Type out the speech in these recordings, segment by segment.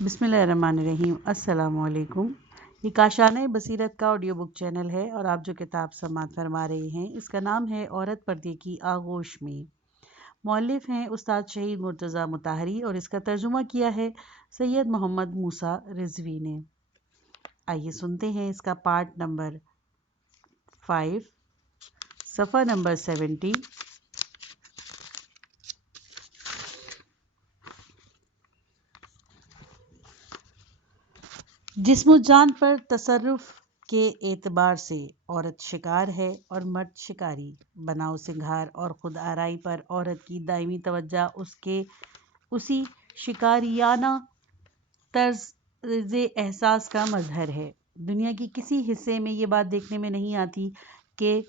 بسم اللہ الرحمن الرحیم۔ السلام علیکم۔ یہ کاشانہ بصیرت کا آڈیو بک چینل ہے اور آپ جو کتاب سماعت فرما رہے ہیں اس کا نام ہے عورت پردے کی آغوش میں۔ مؤلف ہیں استاد شہید مرتضیٰ مطہری اور اس کا ترجمہ کیا ہے سید محمد موسیٰ رضوی نے۔ آئیے سنتے ہیں اس کا پارٹ نمبر 5، صفحہ نمبر 70۔ جسم و جان پر تصرف کے اعتبار سے عورت شکار ہے اور مرد شکاری۔ بناؤ سنگھار اور خود آرائی پر عورت کی دائمی توجہ اسی شکاریانہ طرز احساس کا مظہر ہے۔ دنیا کی کسی حصے میں یہ بات دیکھنے میں نہیں آتی کہ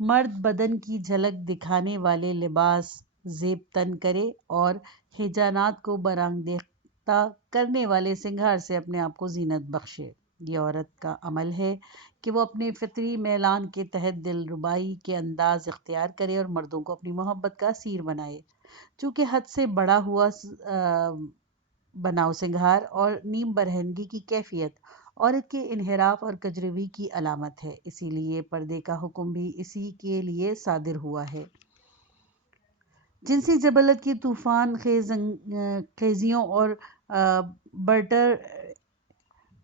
مرد بدن کی جھلک دکھانے والے لباس زیب تن کرے اور ہیجانات کو برانگیختہ کرنے والے سنگھار سے اپنے آپ کو زینت بخشے۔ یہ عورت کا عمل ہے کہ وہ اپنے فطری میلان کے تحت دل ربائی کے انداز اختیار کرے اور مردوں کو اپنی محبت کا اسیر بنائے۔ چونکہ حد سے بڑا ہوا بناؤ سنگھار اور نیم برہنگی کی کیفیت عورت کے انحراف اور کجروی کی علامت ہے، اسی لیے پردے کا حکم بھی اسی کے لیے صادر ہوا ہے۔ جنسی جبلت کی طوفان خیزیوں اور برٹر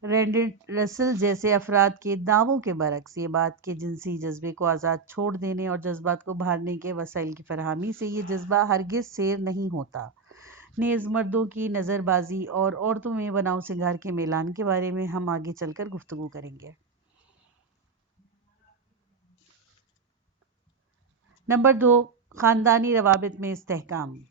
رینڈ رسل جیسے افراد کے دعووں کے برعکس یہ بات کہ جنسی جذبے کو آزاد چھوڑ دینے اور جذبات کو ابھارنے کے وسائل کی فراہمی سے یہ جذبہ ہرگز سیر نہیں ہوتا۔ نیز مردوں کی نظر بازی اور عورتوں میں بناؤ سنگھار کے میلان کے بارے میں ہم آگے چل کر گفتگو کریں گے۔ نمبر 2، خاندانی روابط میں استحکام۔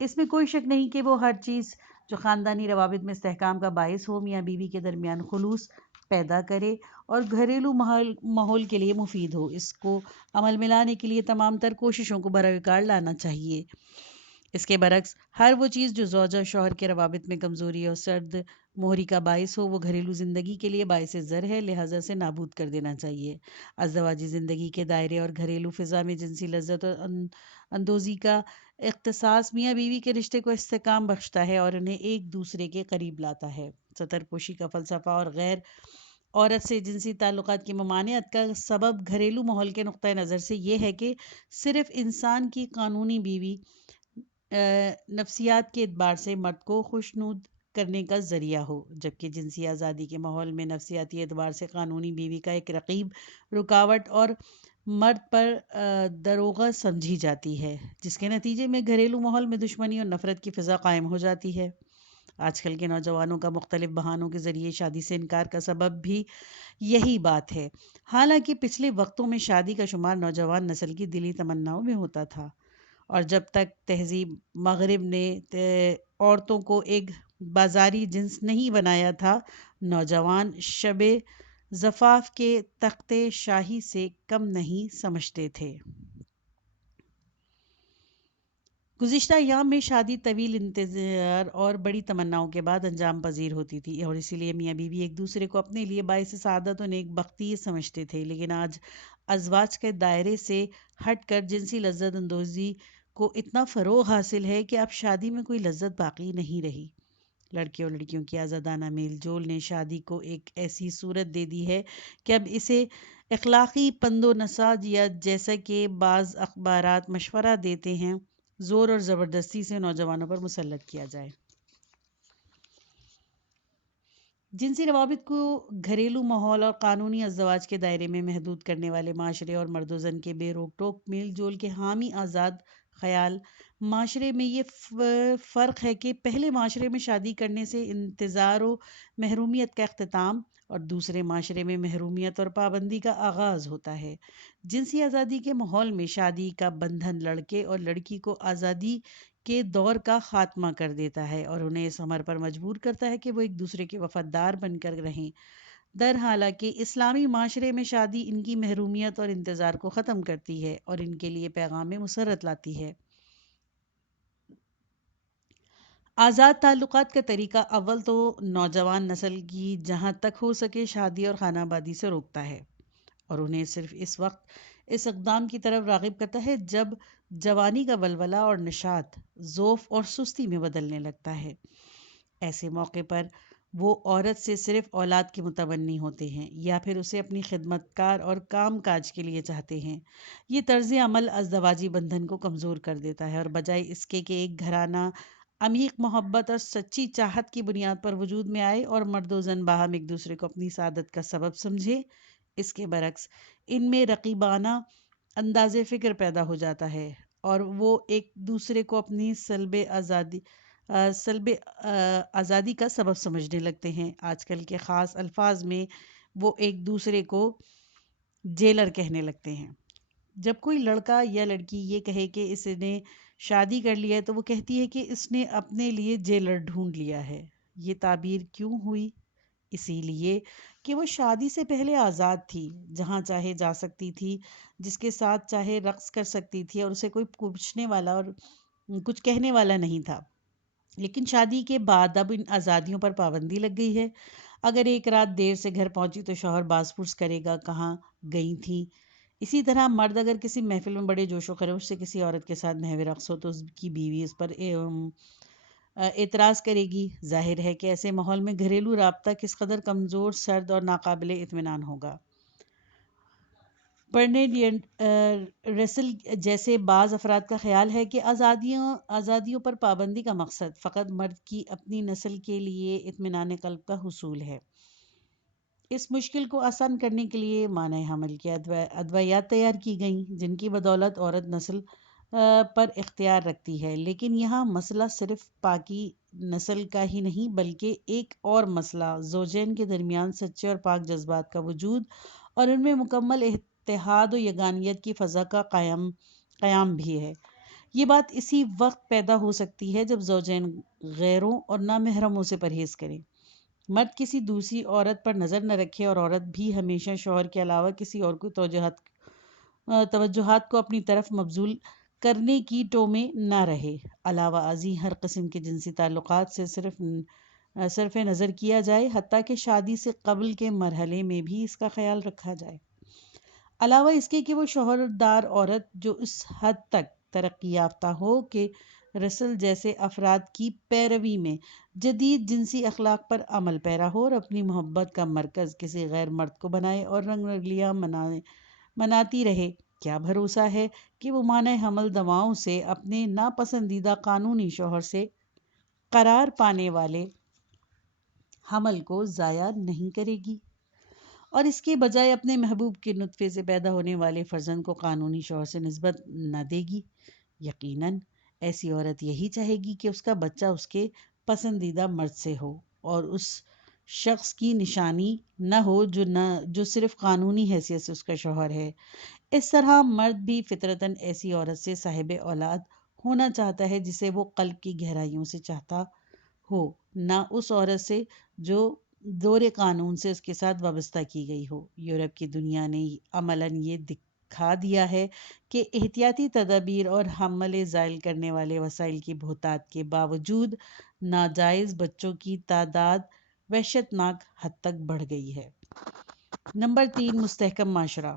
اس میں کوئی شک نہیں کہ وہ ہر چیز جو خاندانی روابط میں استحکام کا باعث ہو، میاں بیوی کے درمیان خلوص پیدا کرے اور گھریلو ماحول کے لیے مفید ہو، اس کو عمل میں لانے کے لیے تمام تر کوششوں کو بروکار لانا چاہیے۔ اس کے برعکس ہر وہ چیز جو زوجہ اور شوہر کے روابط میں کمزوری اور سرد مہری کا باعث ہو، وہ گھریلو زندگی کے لیے باعث زر ہے، لہٰذا اسے نابود کر دینا چاہیے۔ ازدواجی زندگی کے دائرے اور گھریلو فضا میں جنسی لذت اور اندوزی کا اختصاص میاں بیوی کے رشتے کو استحکام بخشتا ہے اور انہیں ایک دوسرے کے قریب لاتا ہے۔ ستر پوشی کا فلسفہ اور غیر عورت سے جنسی تعلقات کی ممانعت کا سبب گھریلو ماحول کے نقطۂ نظر سے یہ ہے کہ صرف انسان کی قانونی بیوی نفسیات کے اعتبار سے مرد کو خوشنود کرنے کا ذریعہ ہو، جبکہ جنسی آزادی کے ماحول میں نفسیاتی اعتبار سے قانونی بیوی کا ایک رقیب، رکاوٹ اور مرد پر داروغہ سمجھی جاتی ہے، جس کے نتیجے میں گھریلو ماحول میں دشمنی اور نفرت کی فضا قائم ہو جاتی ہے۔ آج کل کے نوجوانوں کا مختلف بہانوں کے ذریعے شادی سے انکار کا سبب بھی یہی بات ہے، حالانکہ پچھلے وقتوں میں شادی کا شمار نوجوان نسل کی دلی تمناؤں میں ہوتا تھا، اور جب تک تہذیب مغرب نے عورتوں کو ایک بازاری جنس نہیں بنایا تھا، نوجوان شب زفاف کے تخت شاہی سے کم نہیں سمجھتے تھے۔ گزشتہ ایام میں شادی طویل انتظار اور بڑی تمناؤں کے بعد انجام پذیر ہوتی تھی، اور اسی لیے میاں بیوی ایک دوسرے کو اپنے لیے باعث سعادت و نیک بختی سمجھتے تھے۔ لیکن آج ازواج کے دائرے سے ہٹ کر جنسی لذت اندوزی کو اتنا فروغ حاصل ہے کہ اب شادی میں کوئی لذت باقی نہیں رہی۔ لڑکے اور لڑکیوں کی آزادانہ میل جول نے شادی کو ایک ایسی صورت دے دی ہے کہ اب اسے اخلاقی پند و نصیحت یا جیسا کہ بعض اخبارات مشورہ دیتے ہیں، زور اور زبردستی سے نوجوانوں پر مسلط کیا جائے۔ جنسی روابط کو گھریلو ماحول اور قانونی ازدواج کے دائرے میں محدود کرنے والے معاشرے اور مرد و زن کے بے روک ٹوک میل جول کے حامی آزاد خیال معاشرے میں یہ فرق ہے کہ پہلے معاشرے میں شادی کرنے سے انتظار و محرومیت کا اختتام اور دوسرے معاشرے میں محرومیت اور پابندی کا آغاز ہوتا ہے۔ جنسی آزادی کے ماحول میں شادی کا بندھن لڑکے اور لڑکی کو آزادی کے دور کا خاتمہ کر دیتا ہے اور انہیں اس امر پر مجبور کرتا ہے کہ وہ ایک دوسرے کے وفادار بن کر رہیں۔ حالانکہ اسلامی معاشرے میں شادی ان کی محرومیت اور انتظار کو ختم کرتی ہے اور ان کے لیے پیغام مسرت لاتی ہے۔ آزاد تعلقات کا طریقہ اول تو نوجوان نسل کی جہاں تک ہو سکے شادی اور خانہ آبادی سے روکتا ہے اور انہیں صرف اس وقت اس اقدام کی طرف راغب کرتا ہے جب جوانی کا ولولہ اور نشاط ذوف اور سستی میں بدلنے لگتا ہے۔ ایسے موقع پر وہ عورت سے صرف اولاد کے متمنی ہوتے ہیں یا پھر اسے اپنی خدمت کار اور کام کاج کے لیے چاہتے ہیں۔ یہ طرز عمل ازدواجی بندھن کو کمزور کر دیتا ہے اور بجائے اس کے کہ ایک گھرانہ عمیق محبت اور سچی چاہت کی بنیاد پر وجود میں آئے اور مرد و زن باہم ایک دوسرے کو اپنی سعادت کا سبب سمجھے، اس کے برعکس ان میں رقیبانہ انداز فکر پیدا ہو جاتا ہے اور وہ ایک دوسرے کو اپنی سلب آزادی کا سبب سمجھنے لگتے ہیں۔ آج کل کے خاص الفاظ میں وہ ایک دوسرے کو جیلر کہنے لگتے ہیں۔ جب کوئی لڑکا یا لڑکی یہ کہے کہ اس نے شادی کر لیا ہے تو وہ کہتی ہے کہ اس نے اپنے لیے جیلر ڈھونڈ لیا ہے۔ یہ تعبیر کیوں ہوئی؟ اسی لیے کہ وہ شادی سے پہلے آزاد تھی، جہاں چاہے جا سکتی تھی، جس کے ساتھ چاہے رقص کر سکتی تھی اور اسے کوئی پوچھنے والا اور کچھ کہنے والا نہیں تھا۔ لیکن شادی کے بعد اب ان آزادیوں پر پابندی لگ گئی ہے۔ اگر ایک رات دیر سے گھر پہنچی تو شوہر باز پرس کرے گا کہاں گئی تھی۔ اسی طرح مرد اگر کسی محفل میں بڑے جوش و خروش سے کسی عورت کے ساتھ محو رقص ہو تو اس کی بیوی اس پر اعتراض کرے گی۔ ظاہر ہے کہ ایسے ماحول میں گھریلو رابطہ کس قدر کمزور، سرد اور ناقابل اطمینان ہوگا۔ برنارڈ رسل جیسے بعض افراد کا خیال ہے کہ آزادیوں پر پابندی کا مقصد فقط مرد کی اپنی نسل کے لیے اطمینان قلب کا حصول ہے۔ اس مشکل کو آسان کرنے کے لیے مانع حمل کی ادویات تیار کی گئیں جن کی بدولت عورت نسل پر اختیار رکھتی ہے۔ لیکن یہاں مسئلہ صرف پاکی نسل کا ہی نہیں بلکہ ایک اور مسئلہ زوجین کے درمیان سچے اور پاک جذبات کا وجود اور ان میں مکمل اتحاد و یگانیت کی فضا کا قیام بھی ہے۔ یہ بات اسی وقت پیدا ہو سکتی ہے جب زوجین غیروں اور نامحرموں سے پرہیز کریں، مرد کسی دوسری عورت پر نظر نہ رکھے اور عورت بھی ہمیشہ شوہر کے علاوہ کسی اور کو توجہات کو اپنی طرف مبذول کرنے کی ٹو میں نہ رہے۔ علاوہ ازیں ہر قسم کے جنسی تعلقات سے صرف نظر کیا جائے، حتیٰ کہ شادی سے قبل کے مرحلے میں بھی اس کا خیال رکھا جائے۔ علاوہ اس کے کہ وہ شوہردار عورت جو اس حد تک ترقی یافتہ ہو کہ رسل جیسے افراد کی پیروی میں جدید جنسی اخلاق پر عمل پیرا ہو اور اپنی محبت کا مرکز کسی غیر مرد کو بنائے اور رنگ رلیاں مناتی رہے، کیا بھروسہ ہے کہ وہ مانع حمل دواؤں سے اپنے ناپسندیدہ قانونی شوہر سے قرار پانے والے حمل کو ضائع نہیں کرے گی اور اس کے بجائے اپنے محبوب کے نطفے سے پیدا ہونے والے فرزند کو قانونی شوہر سے نسبت نہ دے گی؟ یقیناً ایسی عورت یہی چاہے گی کہ اس کا بچہ اس کے پسندیدہ مرد سے ہو اور اس شخص کی نشانی نہ ہو جو صرف قانونی حیثیت سے اس کا شوہر ہے۔ اس طرح مرد بھی فطرتاً ایسی عورت سے صاحب اولاد ہونا چاہتا ہے جسے وہ قلب کی گہرائیوں سے چاہتا ہو، نہ اس عورت سے جو دور قانون سے اس کے ساتھ وابستہ کی گئی ہو۔ یورپ کی دنیا نے عملاً یہ دکھا دیا ہے کہ احتیاطی تدابیر اور حمل زائل کرنے والے وسائل کی بہتات کے باوجود ناجائز بچوں کی تعداد وحشت ناک حد تک بڑھ گئی ہے۔ نمبر 3، مستحکم معاشرہ۔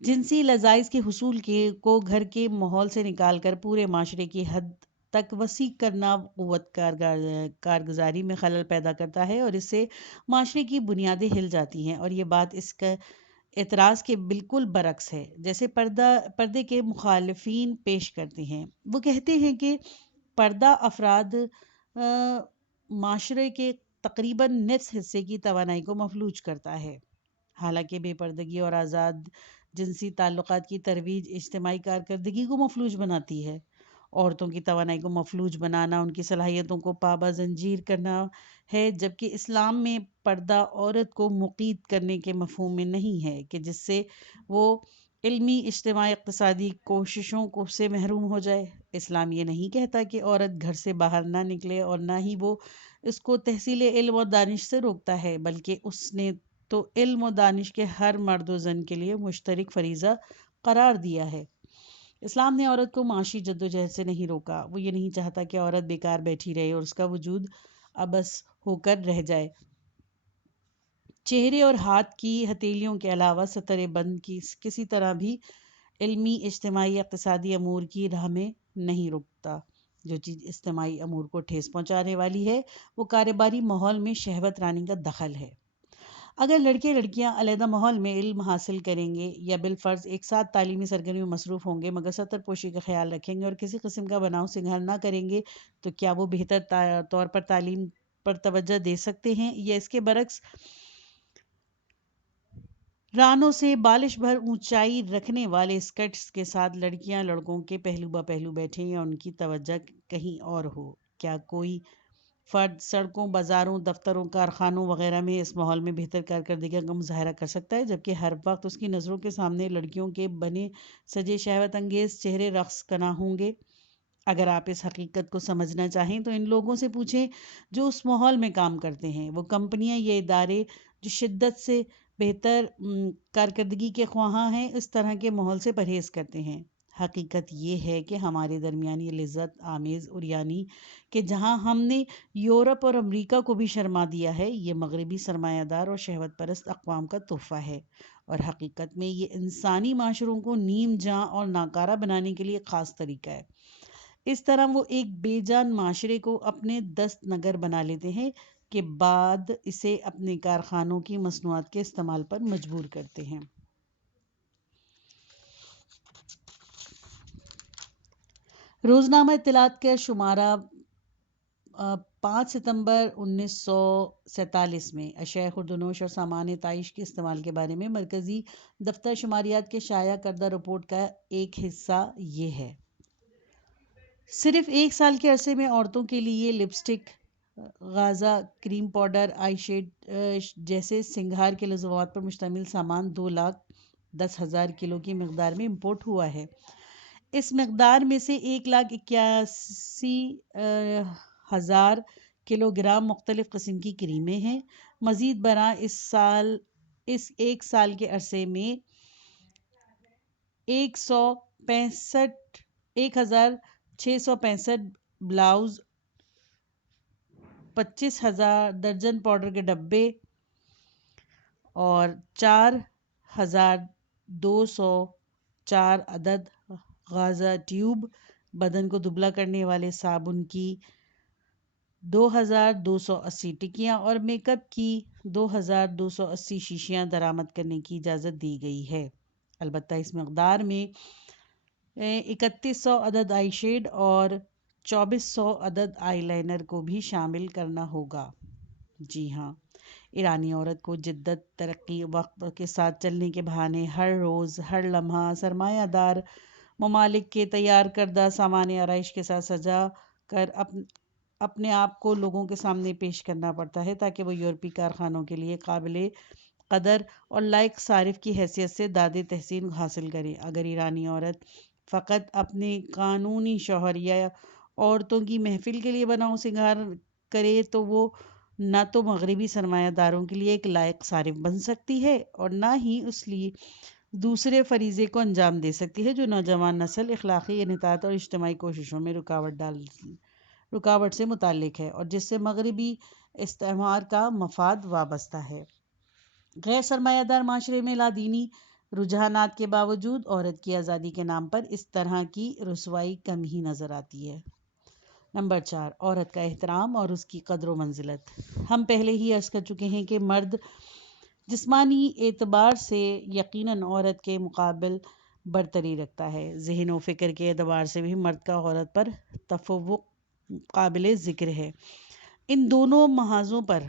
جنسی لذائذ کے حصول کو گھر کے ماحول سے نکال کر پورے معاشرے کی حد تک وسیع کرنا قوت کارگزاری میں خلل پیدا کرتا ہے اور اس سے معاشرے کی بنیادیں ہل جاتی ہیں، اور یہ بات اس کا اعتراض کے بالکل برعکس ہے جیسے پردے کے مخالفین پیش کرتے ہیں۔ وہ کہتے ہیں کہ پردہ افراد معاشرے کے تقریباً نصف حصے کی توانائی کو مفلوج کرتا ہے، حالانکہ بے پردگی اور آزاد جنسی تعلقات کی ترویج اجتماعی کارکردگی کو مفلوج بناتی ہے۔ عورتوں کی توانائی کو مفلوج بنانا ان کی صلاحیتوں کو پابہ زنجیر کرنا ہے، جبکہ اسلام میں پردہ عورت کو مقید کرنے کے مفہوم میں نہیں ہے کہ جس سے وہ علمی، اجتماعی، اقتصادی کوششوں سے محروم ہو جائے۔ اسلام یہ نہیں کہتا کہ عورت گھر سے باہر نہ نکلے اور نہ ہی وہ اس کو تحصیل علم و دانش سے روکتا ہے، بلکہ اس نے تو علم و دانش کے ہر مرد و زن کے لیے مشترک فریضہ قرار دیا ہے۔ اسلام نے عورت کو معاشی جدوجہد سے نہیں روکا۔ وہ یہ نہیں چاہتا کہ عورت بیکار بیٹھی رہے اور اس کا وجود عبث ہو کر رہ جائے۔ چہرے اور ہاتھ کی ہتھیلیوں کے علاوہ ستر بند کی کسی طرح بھی علمی، اجتماعی، اقتصادی امور کی راہ میں نہیں رکتا۔ جو چیز اجتماعی امور کو ٹھیس پہنچانے والی ہے وہ کاروباری ماحول میں شہوت رانی کا دخل ہے۔ اگر لڑکے لڑکیاں علیحدہ ماحول میں علم حاصل کریں گے یا بالفرض ایک ساتھ تعلیمی سرگرمی میں مصروف ہوں گے مگر ستر پوشی کا خیال رکھیں گے اور کسی قسم کا بناؤ سنگھار نہ کریں گے تو کیا وہ بہتر طور پر تعلیم پر توجہ دے سکتے ہیں؟ یا اس کے برعکس رانوں سے بالش بھر اونچائی رکھنے والے اسکرٹس کے ساتھ لڑکیاں لڑکوں کے پہلو بہ پہلو بیٹھیں یا ان کی توجہ کہیں اور ہو؟ کیا کوئی فرد سڑکوں، بازاروں، دفتروں، کارخانوں وغیرہ میں اس ماحول میں بہتر کارکردگی کا مظاہرہ کر سکتا ہے جبکہ ہر وقت اس کی نظروں کے سامنے لڑکیوں کے بنے سجے شہوت انگیز چہرے رقص کناں ہوں گے؟ اگر آپ اس حقیقت کو سمجھنا چاہیں تو ان لوگوں سے پوچھیں جو اس ماحول میں کام کرتے ہیں۔ وہ کمپنیاں یا ادارے جو شدت سے بہتر کارکردگی کے خواہاں ہیں اس طرح کے ماحول سے پرہیز کرتے ہیں۔ حقیقت یہ ہے کہ ہمارے درمیان یہ لذت آمیز اریانی کہ جہاں ہم نے یورپ اور امریکہ کو بھی شرما دیا ہے، یہ مغربی سرمایہ دار اور شہوت پرست اقوام کا تحفہ ہے، اور حقیقت میں یہ انسانی معاشروں کو نیم جاں اور ناکارہ بنانے کے لیے خاص طریقہ ہے۔ اس طرح وہ ایک بے جان معاشرے کو اپنے دست نگر بنا لیتے ہیں کہ بعد اسے اپنے کارخانوں کی مصنوعات کے استعمال پر مجبور کرتے ہیں۔ روزنامہ اطلاعات کا شمارہ 5 ستمبر 1947 میں اشیاء خوردنوش اور سامان تعیش کے استعمال کے بارے میں مرکزی دفتر شماریات کے شائع کردہ رپورٹ کا ایک حصہ یہ ہے۔ صرف ایک سال کے عرصے میں عورتوں کے لیے لپسٹک، غازہ، کریم پاؤڈر، آئی شیڈ جیسے سنگھار کے لزوات پر مشتمل سامان 2,10,000 کلو کی مقدار میں امپورٹ ہوا ہے۔ اس مقدار میں سے 1,81,000 کلو گرام مختلف قسم کی کریمیں ہیں۔ مزید برآں اس ایک سال کے عرصے میں 1,665 بلاؤز، 25,000 درجن پاؤڈر کے ڈبے اور 4,204 عدد غازہ ٹیوب، بدن کو دبلا کرنے والے صابن کی 2,280 ٹکیاں اور میک اپ کی 2,280 شیشیاں درآمد کرنے کی اجازت دی گئی ہے۔ البتہ اس مقدار میں 3,100 عدد آئی شیڈ اور 2,400 عدد آئی لائنر کو بھی شامل کرنا ہوگا۔ جی ہاں، ایرانی عورت کو جدت، ترقی، وقت کے ساتھ چلنے کے بہانے ہر روز ہر لمحہ سرمایہ دار ممالک کے تیار کردہ سامان آرائش کے ساتھ سجا کر اپنے آپ کو لوگوں کے سامنے پیش کرنا پڑتا ہے تاکہ وہ یورپی کارخانوں کے لیے قابل قدر اور لائق صارف کی حیثیت سے داد تحسین حاصل کرے۔ اگر ایرانی عورت فقط اپنے قانونی شوہر یا عورتوں کی محفل کے لیے بناؤ سنگھار کرے تو وہ نہ تو مغربی سرمایہ داروں کے لیے ایک لائق صارف بن سکتی ہے اور نہ ہی اس لیے دوسرے فریضے کو انجام دے سکتی ہے جو نوجوان نسل اخلاقی انحطاط اور اجتماعی کوششوں میں رکاوٹ سے متعلق ہے اور جس سے مغربی استعمار کا مفاد وابستہ ہے۔ غیر سرمایہ دار معاشرے میں لادینی رجحانات کے باوجود عورت کی آزادی کے نام پر اس طرح کی رسوائی کم ہی نظر آتی ہے۔ نمبر 4، عورت کا احترام اور اس کی قدر و منزلت۔ ہم پہلے ہی عرض کر چکے ہیں کہ مرد جسمانی اعتبار سے یقیناً عورت کے مقابل برتری رکھتا ہے، ذہن و فکر کے اعتبار سے بھی مرد کا عورت پر تفوق قابل ذکر ہے۔ ان دونوں محاذوں پر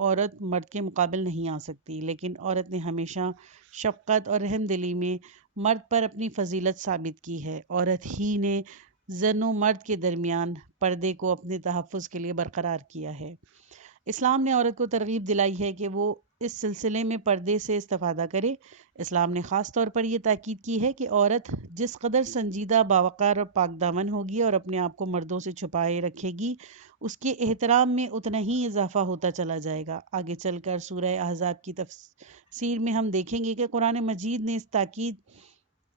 عورت مرد کے مقابل نہیں آ سکتی، لیکن عورت نے ہمیشہ شفقت اور رحم دلی میں مرد پر اپنی فضیلت ثابت کی ہے۔ عورت ہی نے زن و مرد کے درمیان پردے کو اپنے تحفظ کے لیے برقرار کیا ہے۔ اسلام نے عورت کو ترغیب دلائی ہے کہ وہ اس سلسلے میں پردے سے استفادہ کرے۔ اسلام نے خاص طور پر یہ تاکید کی ہے کہ عورت جس قدر سنجیدہ، باوقار اور پاک دامن ہوگی اور اپنے آپ کو مردوں سے چھپائے رکھے گی، اس کے احترام میں اتنا ہی اضافہ ہوتا چلا جائے گا۔ آگے چل کر سورہ احزاب کی تفسیر میں ہم دیکھیں گے کہ قرآن مجید نے اس تاکید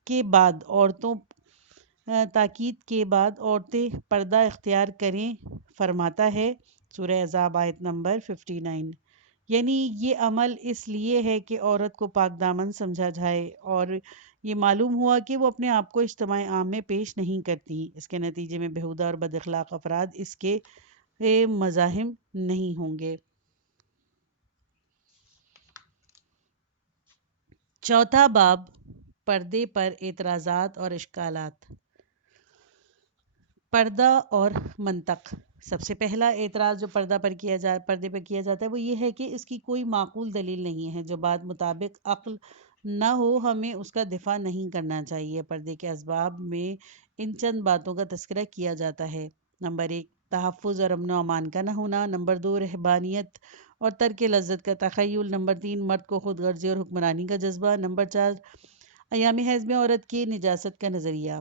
کے بعد عورتیں پردہ اختیار کریں فرماتا ہے۔ سورہ احزاب آیت نمبر 59، یعنی یہ عمل اس لیے ہے کہ عورت کو پاک دامن سمجھا جائے اور یہ معلوم ہوا کہ وہ اپنے آپ کو اجتماع عام میں پیش نہیں کرتی، اس کے نتیجے میں بےہودہ اور بد اخلاق افراد اس کے مزاحم نہیں ہوں گے۔ چوتھا باب، پردے پر اعتراضات اور اشکالات۔ پردہ اور منطق۔ سب سے پہلا اعتراض جو پردے پر کیا جاتا ہے وہ یہ ہے کہ اس کی کوئی معقول دلیل نہیں ہے جو بات مطابق عقل نہ ہو، ہمیں اس کا دفاع نہیں کرنا چاہیے۔ پردے کے اسباب میں ان چند باتوں کا تذکرہ کیا جاتا ہے: نمبر 1، تحفظ اور امن و امان کا نہ ہونا۔ نمبر 2، رہبانیت اور ترک لذت کا تخیل۔ نمبر 3، مرد کو خود غرضی اور حکمرانی کا جذبہ۔ نمبر 4، ایام حیض میں عورت کی نجاست کا نظریہ۔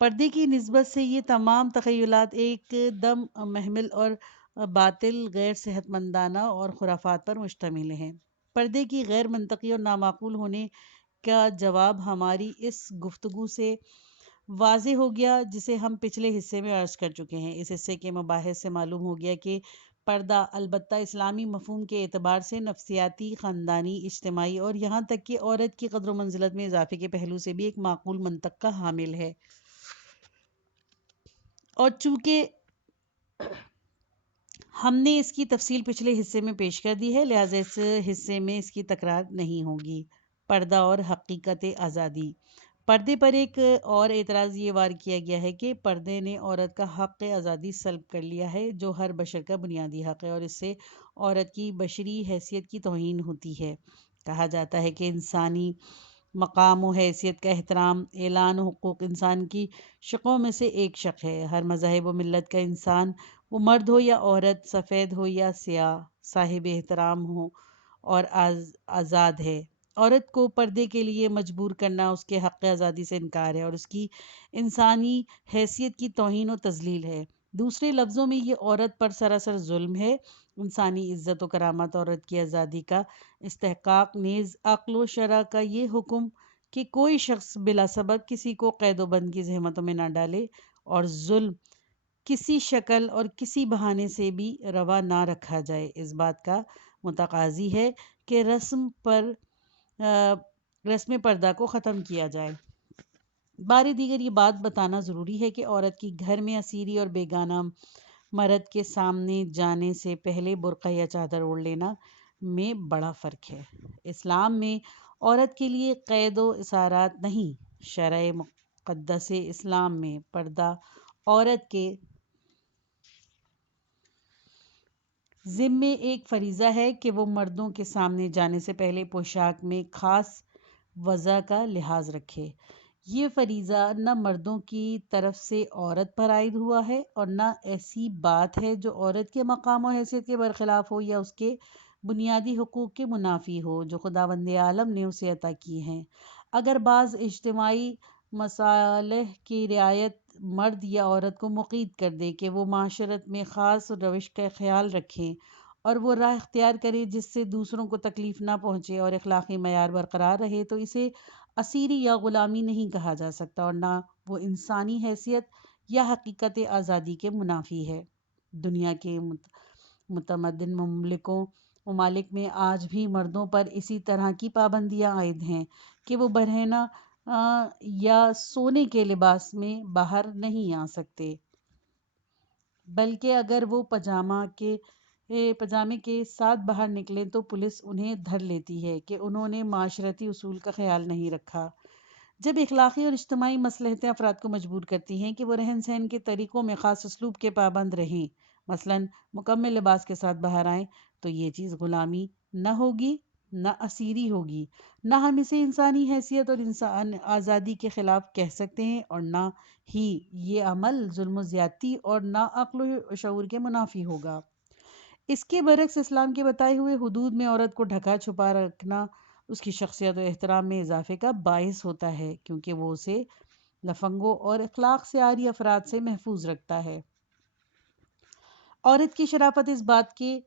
پردے کی نسبت سے یہ تمام تخیلات ایک دم محمل اور باطل، غیر صحت مندانہ اور خرافات پر مشتمل ہیں۔ پردے کی غیر منطقی اور نامعقول ہونے کا جواب ہماری اس گفتگو سے واضح ہو گیا جسے ہم پچھلے حصے میں عرض کر چکے ہیں۔ اس حصے کے مباحث سے معلوم ہو گیا کہ پردہ البتہ اسلامی مفہوم کے اعتبار سے نفسیاتی، خاندانی، اجتماعی اور یہاں تک کہ عورت کی قدر و منزلت میں اضافے کے پہلو سے بھی ایک معقول منطق کا حامل ہے، اور چونکہ ہم نے اس کی تفصیل پچھلے حصے میں پیش کر دی ہے لہٰذا اس حصے میں اس کی تکرار نہیں ہوگی۔ پردہ اور حقیقت آزادی۔ پردے پر ایک اور اعتراض یہ وار کیا گیا ہے کہ پردے نے عورت کا حق آزادی سلب کر لیا ہے جو ہر بشر کا بنیادی حق ہے، اور اس سے عورت کی بشری حیثیت کی توہین ہوتی ہے۔ کہا جاتا ہے کہ انسانی مقام و حیثیت کا احترام اعلان حقوق انسان کی شقوں میں سے ایک شق ہے۔ ہر مذہب و ملت کا انسان، وہ مرد ہو یا عورت، سفید ہو یا سیاہ، صاحب احترام ہو اور آزاد ہے۔ عورت کو پردے کے لیے مجبور کرنا اس کے حق آزادی سے انکار ہے اور اس کی انسانی حیثیت کی توہین و تذلیل ہے۔ دوسرے لفظوں میں یہ عورت پر سراسر ظلم ہے۔ انسانی عزت و کرامت، عورت کی آزادی کا استحقاق، نیز عقل و شرع کا یہ حکم کہ کوئی شخص بلا سبب کسی کو قید و بند کی زحمتوں میں نہ ڈالے اور ظلم کسی شکل اور کسی بہانے سے بھی روا نہ رکھا جائے، اس بات کا متقاضی ہے کہ رسم پردہ کو ختم کیا جائے۔ بار دیگر یہ بات بتانا ضروری ہے کہ عورت کی گھر میں اسیری اور بیگانہ مرد کے سامنے جانے سے پہلے برقع یا چادر اوڑھ لینا میں بڑا فرق ہے۔ اسلام میں عورت کے لیے قید و اسارات نہیں۔ شرع مقدس اسلام میں پردہ عورت کے ذمے ایک فریضہ ہے کہ وہ مردوں کے سامنے جانے سے پہلے پوشاک میں خاص وضع کا لحاظ رکھے۔ یہ فریضہ نہ مردوں کی طرف سے عورت پر عائد ہوا ہے اور نہ ایسی بات ہے جو عورت کے مقام و حیثیت کے برخلاف ہو یا اس کے بنیادی حقوق کے منافی ہو جو خداوند عالم نے اسے عطا کیے ہیں۔ اگر بعض اجتماعی مصالح کی رعایت مرد یا عورت کو مقید کر دے کہ وہ معاشرت میں خاص روش کا خیال رکھیں اور وہ راہ اختیار کرے جس سے دوسروں کو تکلیف نہ پہنچے اور اخلاقی معیار برقرار رہے، تو اسے اسیری یا غلامی نہیں کہا جا سکتا اور نہ وہ انسانی حیثیت یا حقیقت آزادی کے منافی ہے۔ دنیا کے متمدن ممالک میں آج بھی مردوں پر اسی طرح کی پابندیاں عائد ہیں کہ وہ برہنہ یا سونے کے لباس میں باہر نہیں آ سکتے، بلکہ اگر وہ پاجامے کے ساتھ باہر نکلیں تو پولیس انہیں دھر لیتی ہے کہ انہوں نے معاشرتی اصول کا خیال نہیں رکھا۔ جب اخلاقی اور اجتماعی مصلحتیں افراد کو مجبور کرتی ہیں کہ وہ رہن سہن کے طریقوں میں خاص اسلوب کے پابند رہیں، مثلاً مکمل لباس کے ساتھ باہر آئیں، تو یہ چیز غلامی نہ ہوگی نہ اسیری ہوگی، نہ ہم اسے انسانی حیثیت اور انسان آزادی کے خلاف کہہ سکتے ہیں اور نہ ہی یہ عمل ظلم و زیادتی اور ناعقل و شعور کے منافی ہوگا۔ اس کے برعکس اسلام کے بتائے ہوئے حدود میں عورت کو ڈھکا چھپا رکھنا اس کی شخصیت و احترام میں اضافے کا باعث ہوتا ہے کیونکہ وہ اسے لفنگوں اور اخلاق سے عاری افراد سے محفوظ رکھتا ہے۔ عورت کی شرافت اس بات کے